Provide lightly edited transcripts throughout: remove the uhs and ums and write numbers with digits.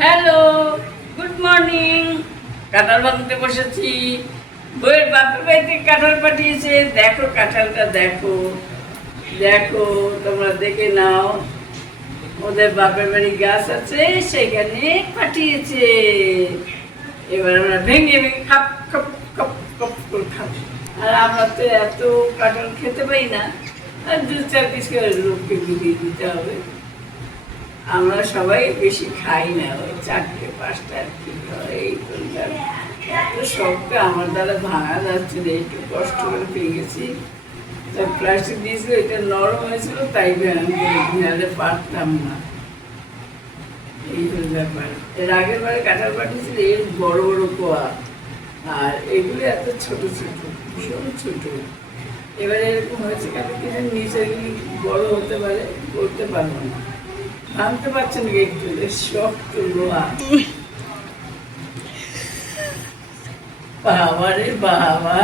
Hello, good morning. কাঁঠাল বানাতে বসেছি। বইয়ের বাপের বাড়িতে কাঁঠাল পাঠিয়েছে। দেখো কাঁঠালটা, দেখো দেখো, তোমরা দেখে নাও। ওদের বাপের বাড়ি গাছ আছে, সেখানে পাঠিয়েছে। এবার আমরা ভেঙে ভেঙে খাপ খাপ খাপ খাপ করে খাবো। আর আমরা তো এত কাঁঠাল খেতে পাই না, আর 2-4 পিস করে লোককে দিয়ে দিতে হবে। আমরা সবাই বেশি খাই না, ওই 4-5টা কি হয়। এত সবটা আমার দ্বারা ভাঙা যাচ্ছে না, একটু কষ্ট করে পেয়ে গেছি। প্লাস্টিক দিয়েছিল, এটা নরম হয়েছিল, তাই নাহলে পারতাম না। এই হল ব্যাপার। এর আগের বারে কাঁঠাল পাঠিয়েছিল, এর বড় বড় কোয়া, আর এগুলো এত ছোট ছোট, ভীষণ ছোট। এবারে এরকম হয়েছে কেন কিছু নিচেগুলি বড় হতে পারে, করতে পারবো না। ভাঙতে পারছেন একটু, শক্ত লোহা। বাবা রে বাবা,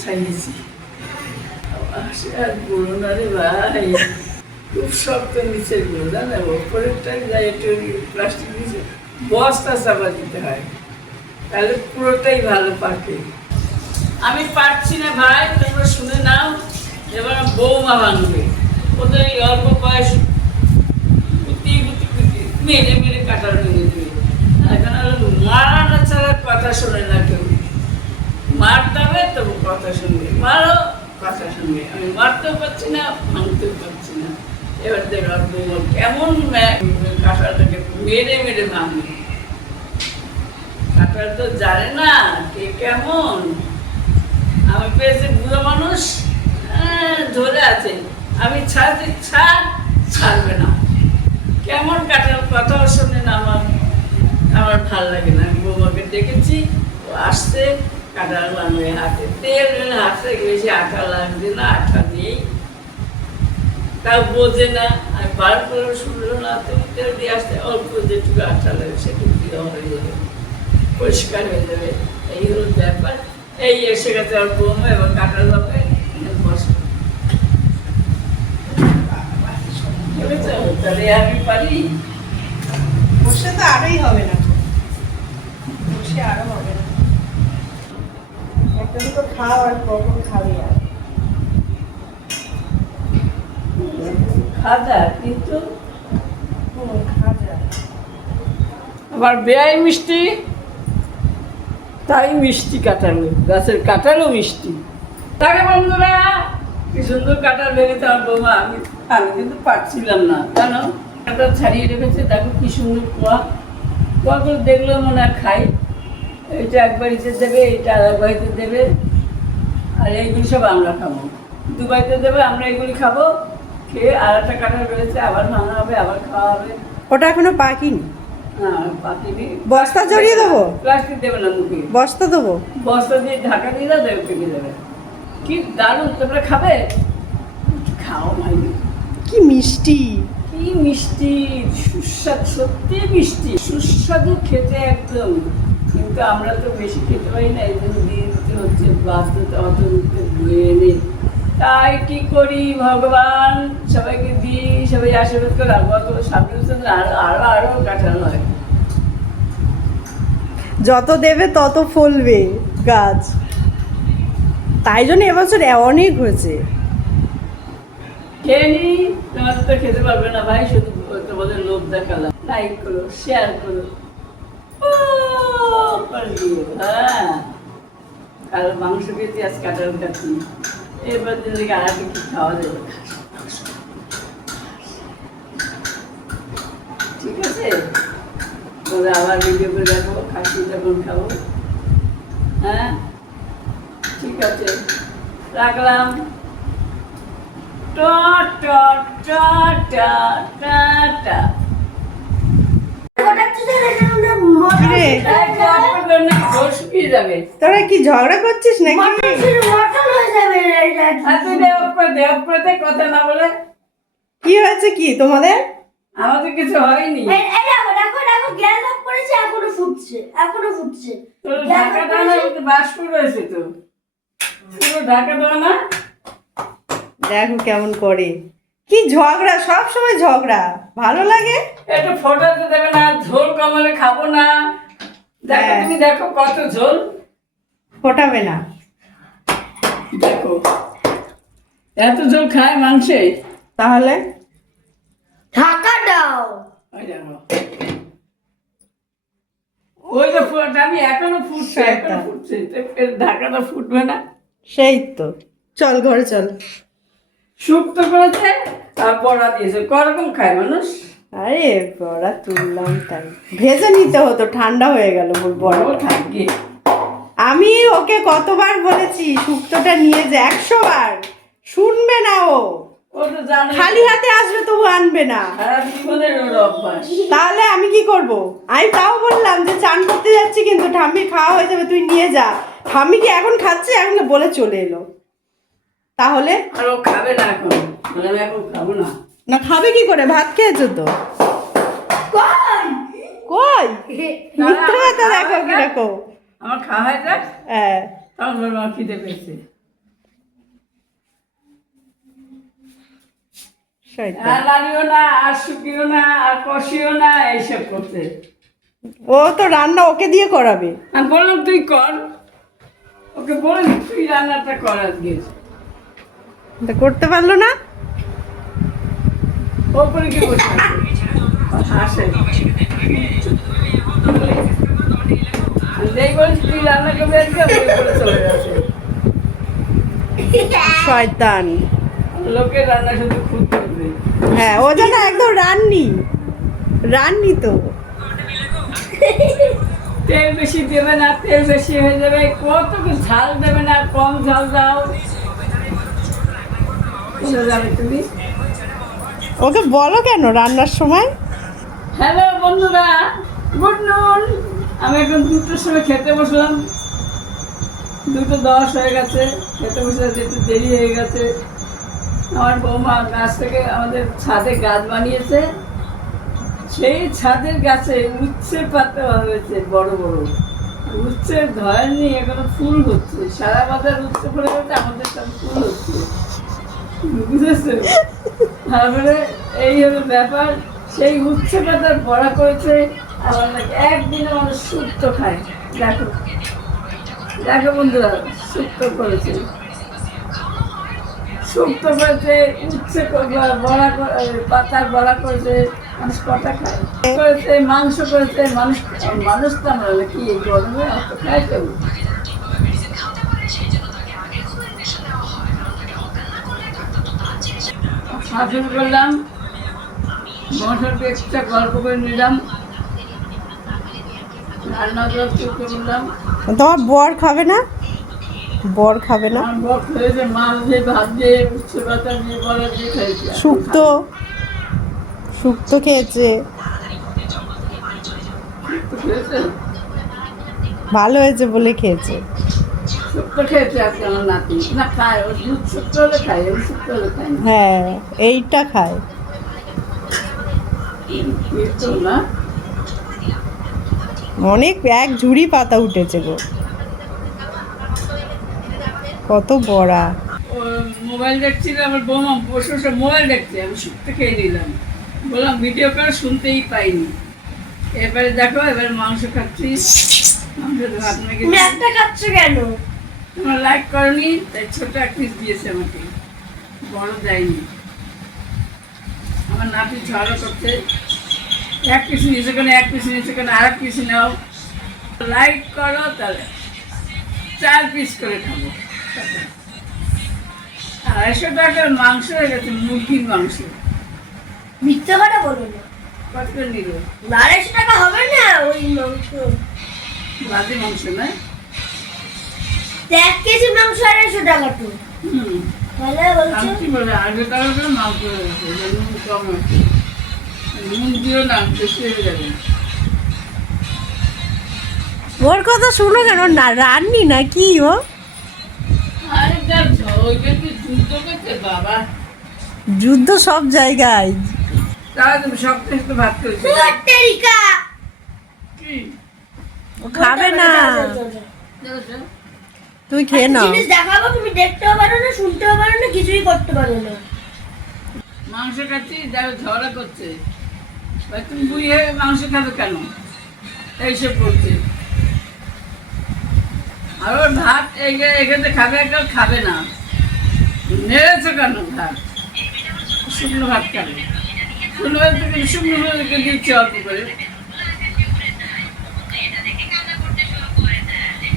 ছাইয়েছি। সে আর বলো না রে ভাই, খুব শক্ত নিচের গুলো, জানো, ওপরেরটাই যায় একটু প্লাস্টিক নিচে বস্তা চাপা দিতে হয়, তাহলে পুরোটাই ভালো পাকে। আমি পারছি না ভাই, তোমরা শুনে নাও। এবার বৌমা ভাঙবে, ওদের এই অল্প বয়স কুতি কুতি কুতি মেরে মেরে কাটার ভেঙে দেবে। এখন মারানো ছাড়া কথা শোনে না কেউ। মারতে হবে তবু কথা শুনবে, মারো কথা শুনবে। আমি মারতেও পারছি না, ভাঙতেও পারছি না। এবার দেখো বৌমা কেমন কাঁঠালটাকে মেরে মেরে ভাঙবে। কাঁঠাল তো জানে না কে কেমন। আমি পেয়েছি বুড়ো মানুষ, ধরে আছে, আমি ছাড়বে না। কেমন কাঁঠাল, কথাও শোনে না। আমার ভাল লাগে না। আমি বৌমাকে দেখেছি, ও আসছে কাঁঠাল বানবে, হাতে তেল হাতে বেশি আঠা লাগছে না, আঠা নেই, তাও বোঝে না। আমি বার করে শুনলো না, তুমি তেল দিয়ে আসতে অল্প যেটুকু আঠা লাগে সেটুকু দিয়ে হয়ে যাবে, পরিষ্কার হয়ে যাবে। এই হলো ব্যাপার। এই এসে গেছে আর বৌমা, এবার কাঁঠাল বানাবে, বসে। তাহলে আমি পারি, বসে তো আরোই হবে না, বসে আরো হবে না। একটা দুটো খাও, আর কখন খাবি আর? খাজা কিন্তু খাজা আবার বেয়াই মিষ্টি, তাই মিষ্টি কাঁঠাল, গাছের কাঁঠালও মিষ্টি। তাকে বন্ধুরা, কি সুন্দর কাঁঠাল ভেঙেছে আমার বৌমা। আমি কিন্তু পারছিলাম না, কেন কাঁঠাল ছাড়িয়ে রেখেছে। দেখো কি সুন্দর কোয়া, কোয়াগুলো দেখলেও মনে হয় খাই। এটা এক বাড়িতে দেবে, এটা আর এক বাড়িতে দেবে, আর এইগুলি সব আমরা খাবো। 2 বাড়িতে দেবে, আমরা এগুলি খাবো। খেয়ে আর একটা কাঁঠাল বেড়েছে, আবার ভাঙা হবে, আবার খাওয়া হবে। ওটা এখনো পাকিনি। হ্যাঁ, পাতিনি। বস্তা জড়িয়ে দেবো? প্লাস্টিক দেবে না মুখে, বস্তা দেবো? বস্তা দিয়ে ঢাকা দিয়ে দাও, দেবে পেকে যাবে। কি দারুণ, তোমরা খাবে? খাও ভাই, কি মিষ্টি, কি মিষ্টি, সুস্বাদু, সত্যি মিষ্টি, সুস্বাদু খেতে একদম। কিন্তু আমরা তো বেশি খেতে পারি না, এই জন্য দিয়ে দিতে হচ্ছে বাধ্যতা, অত বয়ে এনে। তাই কি করি, ভগবান সবাইকে দিই, সবাই আশীর্বাদ করে রাখবো। সামনে আরো আরো আরো কাঁঠাল হয়। যত দেবে তত ফলবে গাছ, তাই জন্য এবছর অনেক হয়েছে। খেয়ে নি, তোমার তো খেতে পারবে না ভাই, শুধু তোমাদের লোভ দেখালাম। লাইক করো, শেয়ার করো, হ্যাঁ। কারণ মাংস খেয়েছি, আজ কাঁঠাল খাচ্ছি। এরপর দিন থেকে আর কি খাওয়া যাবে, ঠিক আছে? তবে আবার ভিডিও করে দেখো, খাসি যখন খাবো। হ্যাঁ, ঠিক আছে, রাখলাম। Tata tata tata. তোরা কি ঝগড়া করছিস নাকি? কথা না বলে কি হয়েছে কি তোমাদের? আমাদের কিছু হয়নি। ঢাকা দেওয়া না, বাষ্প রয়েছে তো, পুরো ঢাকা দেওয়া না। দেখো কেমন করে, কি ঝগড়া, সব সময় ঝগড়া, ভালো লাগে? একটু ফোটাতে দেবে না, ঝোল কমালে খাবো না। দেখো হ্যাঁ। তুমি দেখো কত ঝোল, ফোটাবে না? দেখো এত ঝোল খায় মাংসে। তাহলে ঢাকা দাও। ওই দেখো, ওই যে ফুটটা আমি এখনো ফুটছে, এখনো ফুটছে, তো এর ঢাকাটা ফুটবে না। সেই তো, চল ঘরে চল। শুক্তো করেছে আর বড়া দিয়েছে, করকম খায় মানুষ। আরে বড়া তুললাম তাই, ভেজে নিতে হতো, ঠান্ডা হয়ে গেল বড়। বড় থাকবে। আমি ওকে কতবার বলেছি শুক্তোটা নিয়ে যে, 100 বার, শুনবে না ও। ও তো জানে খালি হাতে আসবে তবু আনবে না। সারা জীবনের ওর অভ্যাস। তাহলে আমি কি করব? আমি তাও বললাম যে চান করতে যাচ্ছি কিন্তু ঠাম্মির খাওয়া হয়ে যাবে, তুই নিয়ে যা। ঠাম্মি কি এখন খাচ্ছে? এখন বলে চলে এলো। তাহলে আর ও খাবে না এখন, বলে আমি এখন খাবো না। না খাবে কি করে? ভাত খেয়েছো তো। কই মিথ্যা কথা দেখো কিরকম। আমার খাওয়া হয়ে যাক, হ্যাঁ, তখন বলবো আমার খিদে পেয়েছে। শয়তান। আর লাড়িও না, আর শুকিও না, আর কষিও না, এইসব করতে। ও তো রান্না ওকে দিয়ে করাবে। আমি বললাম তুই কর, ওকে বলি তুই রান্নাটা কর আজকে। তা করতে পারলো না। ওপরে কি বসে আছে? হাসে। যেই বলিস তুই রান্না করবি আজকে, ওই করে চলে যাচ্ছে। শয়তান। লোকের রান্না শুধু খুব করবে। হ্যাঁ, ও যেন একদম রান্নি, রান্নি তো। তেল বেশি দেবে না, তেল বেশি হয়ে যাবে, কত কি ঝাল দেবে না, কম ঝাল দাও। কোথায় যাবে তুমি? ওকে বলো কেন রান্নার সময়? হ্যালো বন্ধুরা, গুড নুন। আমি এখন 2টোর সময় খেতে বসলাম, 2:10 হয়ে গেছে। খেতে বসে একটু দেরি হয়ে গেছে। আমার বৌমা গাছ থেকে আমাদের ছাদে গাছ বানিয়েছে, সেই ছাদের গাছে উচ্ছে পাতা হয়েছে বড় বড়। উচ্ছের ধরেননি, এখনো ফুল হচ্ছে। সারা বাজার উচ্ছে পড়ে গেছে, আমাদের সব ফুল হচ্ছে, বুঝেছো? তারপরে এই হলো ব্যাপার। সেই উচ্ছে পাতার বড়া করেছে, আবার নাকি একদিনে মানুষ শুক্তো খায়। দেখো দেখো বন্ধুরা, শুক্তো করেছে, শুক্তো করেছে, উচ্ছে বড়া পাতার বড়া করেছে, মানুষ কটা খায়। করেছে মাংস করেছে, মানুষ মানুষ তো আমরা কি এই গরমে অত খায় কেউ? শাশুড় করলাম, মশারকে একটা গল্প করে নিলাম, রান্না জল চুক্তি করলাম। তোমার বর খাবে না? বর খাবে না? আমার বর খেয়েছে মাছ দিয়ে, ভাত দিয়ে, উচ্ছে পাতা দিয়ে, বড়া দিয়ে খেয়েছে। শুক্তো, শুক্তো খেয়েছে, খেয়েছে, ভালো হয়েছে বলে খেয়েছে। শুক্তো খেয়েছে আজকে আমার নাতি। না খায়, ও দুধ শুক্তো হলে খায়, ওই শুক্তো হলে খায় না। হ্যাঁ, এইটা খায়। খেতো না। অনেক, এক ঝুড়ি পাতা উঠেছে গো, কত বড়া। ও মোবাইল দেখছিল, আমার বৌমা বসে বসে মোবাইল দেখছে, আমি শুক্তো খেয়ে নিলাম। বললাম ভিডিও করে শুনতেই পাইনি। এবারে দেখো, এবার মাংস খাচ্ছি, মাংসের ভাত নাকি তুমি একটা খাচ্ছ কেন? তোমার লাইক করনি, তাই ছোট এক পিস দিয়েছে আমাকে, বড় দেয়নি। আমার নাতি ঝড়ো করছে, এক পিস নিয়েছে কেন, এক পিস নিয়েছে কেন, আর এক পিস নাও, লাইক করো, তাহলে 4 পিস করে খাবো। 250 টাকার মাংস হয়ে গেছে, মুরগির মাংস। মিথ্যে কথা বলো না। কত করে নিল? 250 টাকা হবে না ওই মাংস। বাজে মাংস না? 1 কেজি মাংস 250 টাকা তো। হুম, তাহলে বলছো আমি কি বলে 250 টাকা করে মাংস হয়ে গেছে, নুন কম আছে। নুন দিও না, বেশি হয়ে যাবে। ওর কথা শুনো কেন? না রান্নি না কি ও? আরে যা ওইটা কি যুদ্ধ করছে বাবা। যুদ্ধ সব জায়গায়। তাহলে তুমি সব কিছু ভাত করেছো তেরিকা। কি? ও খাবে না, তুমি খেয়ে একটা নাও। জিনিস দেখাবো, তুমি দেখতেও পারো না, শুনতেও পারো না, কিছুই করতে পারো না। মাংস খাচ্ছি, যারা ঝগড়া করছে ভাই তুমি বুড়ি হয়ে মাংস খাবে কেন এইসব করছে। আর ওর ভাত এখানে খাবে, একটা খাবে না, নেড়েছে কেন ভাত, শুকনো ভাত খাবে, শুকনো ভাত থেকে শুকনো ভাতকে দিচ্ছে অল্প করে,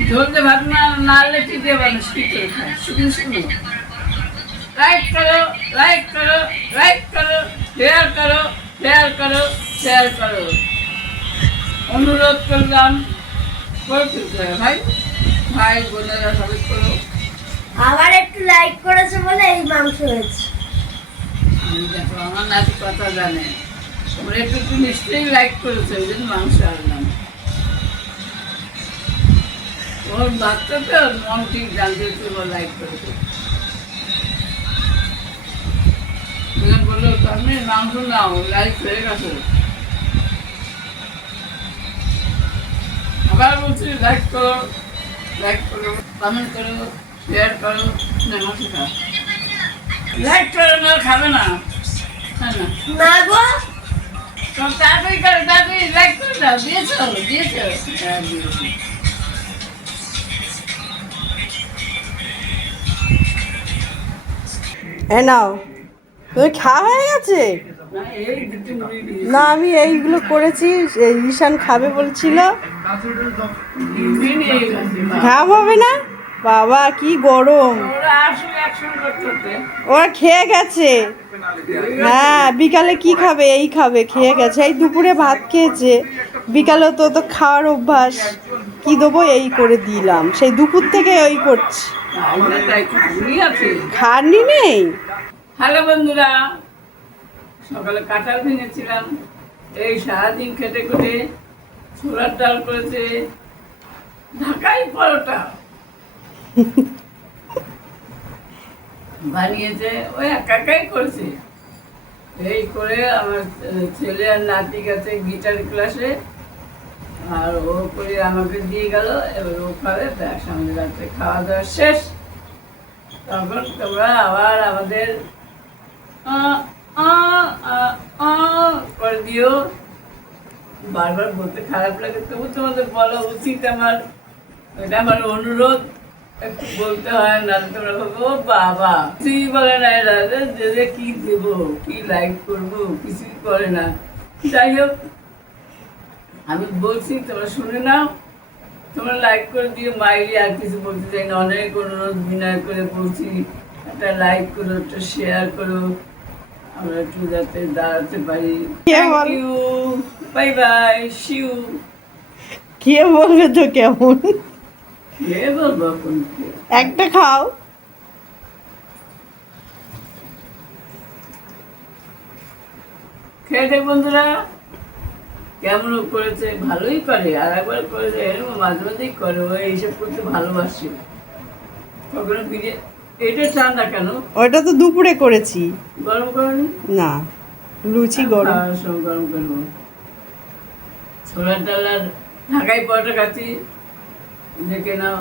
ঝোলতে ভাত না নাড়লে কি দিয়ে মানুষ কি করে খায়, শুকনো শুকনো। লাইক করো, লাইক করো, লাইক করো, শেয়ার করো, শেয়ার করো, শেয়ার করো, অনুরোধ করলাম, করতে ভাই ভাই বোনেরা সবাই করো। আবার একটু লাইক করেছে বলে এই মাংস হয়েছে। আমি দেখো আমার নাতি কথা জানে, তোমরা একটু একটু নিশ্চয়ই লাইক করেছো, ওই জন্য মাংস আনলাম। ওর বাচ্চাটা মন ঠিক জানতে তোমরা লাইক করেছো। বললো তুমি মাংস নাও, লাইক হয়ে গেছো। আবার বলছি লাইক করো, লাইক করো, কমেন্ট করো, শেয়ার করো, মাংস খাও। লাইক করো না খাবে না, হ্যাঁ না না গো, তো তাড়াতাড়ি করো, তাড়াতাড়ি লাইক করে দাও। দিয়েছো, দিয়েছো, হ্যাঁ দিয়েছি। নাও, তুমি খাওয়া হয়ে গেছে? না এই দুটো মুড়ি দিয়েছি। না, আমি এইগুলো করেছি, এই ঈশান খাবে বলছিল। ডিমই নিয়ে গেছে। ঘাম হবে না? বাবা কি গরম! ওরা আসলে অ্যাকশন করতে ওরা খেয়ে গেছে। হ্যাঁ, বিকালে কি খাবে? এই খাবে, খেয়ে গেছে। এই দুপুরে ভাত খেয়েছে, বিকালে তো তো খাওয়ার অভ্যাস। কি দেবো এই করে দিলাম, সেই দুপুর থেকে ওই করছি। আছে। খাননি নেই। হ্যালো বন্ধুরা, সকালে কাঁঠাল ভেঙেছিলাম, এই সারাদিন খেটে খুটে ছোলার ডাল করেছে, ঢাকাই পরোটা বানিয়েছে, ওই একাই করেছে। এই করে আমার ছেলে আর নাতি গেছে গিটার ক্লাসে, আর ও করে আমাকে দিয়ে গেল, এবার ও খাবে, তার সামনে রাত্রে খাওয়া দাওয়া শেষ। তখন তোমরা আবার আমাদের করে দিও। বারবার বলতে খারাপ লাগে, তবু তোমাদের বলা উচিত আমার, এটা আমার অনুরোধ, একটু বলতে হয়, না তোমরা ভাবো ও বাবা কিছুই বলে না, এরা যে কি দেবো, কি লাইক করবো, কিছুই করে না। যাই হোক, আমি বলছি তোমরা শুনে নাও, তোমরা লাইক করে দিও। মাইলি আর কিছু বলতে চাই না, অনেক অনুরোধ বিনয় করে বলছি, একটা লাইক করো, একটা শেয়ার করো, আমরা একটু যাতে দাঁড়াতে পারি। থ্যাংক ইউ, বাই বাই, শিউ। কে বলবে তো কেমন? কে বলবো এখন? একটা খাও। খেয়ে দেখ বন্ধুরা, কেমন করেছে, ভালোই করে, আর একবার করেছে, এরকম মাঝে মাঝেই করে, ও এইসব করতে ভালোবাসে। কখনো বিরিয়ানি, এটা ঠান্ডা কেন? ওটা তো দুপুরে করেছি। গরম করেনি? না, লুচি গরম। খাওয়ার সময় গরম করবো। ছোলার ডাল আর ঢাকাই পরোটা খাচ্ছি, দেখে নাও।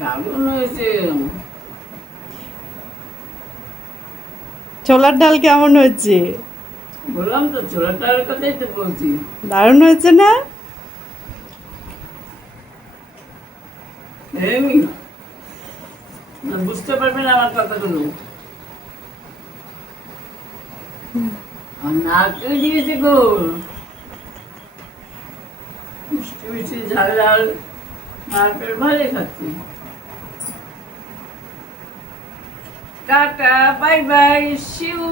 দারুণ হয়েছে। ছোলার ডাল কেমন হচ্ছে? বললাম তো, ছোলার ডালের কথাই তো বলছি। দারুণ হয়েছে না? এমনি না, বুঝতে পারবেন আমার কথাগুলো। আর নাকে দিয়েছে গো, মিষ্টি মিষ্টি ঝাল ঝাল, নারকেল ভালোই খাচ্ছি। Tata, bye bye, শিউ।